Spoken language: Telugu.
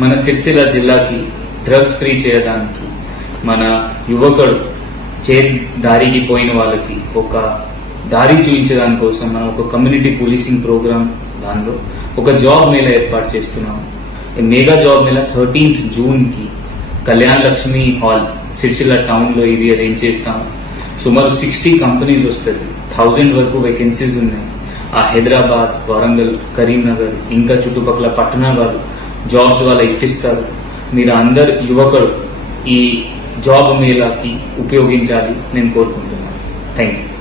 మన సిరిసిల్ల జిల్లాకి డ్రగ్స్ ఫ్రీ చేయడానికి మన యువకుడు చే దారికి పోయిన వాళ్ళకి ఒక దారి చూపించడానికి కోసం మనం ఒక కమ్యూనిటీ పోలీసింగ్ ప్రోగ్రామ్ దానిలో ఒక జాబ్ మేళ ఏర్పాటు చేస్తున్నాము ఈ మెగా జాబ్ మేళ థర్టీన్త్ జూన్కి కళ్యాణ్ లక్ష్మి హాల్ సిరిసిల్ల టౌన్లో ఇది అరేంజ్ చేస్తాము సుమారు సిక్స్టీ కంపెనీస్ వస్తుంది థౌజండ్ వరకు వేకెన్సీస్ ఉన్నాయి. ఆ హైదరాబాద్ వరంగల్ కరీంనగర్ ఇంకా చుట్టుపక్కల పట్టణాలు జాబ్స్ వాళ్ళ ఇప్పిస్తారు. మీరు అందరు యువకులు ఈ జాబ్ మేళాకి ఉపయోగించాలి. నేను కోరుకుంటున్నాను. Thank you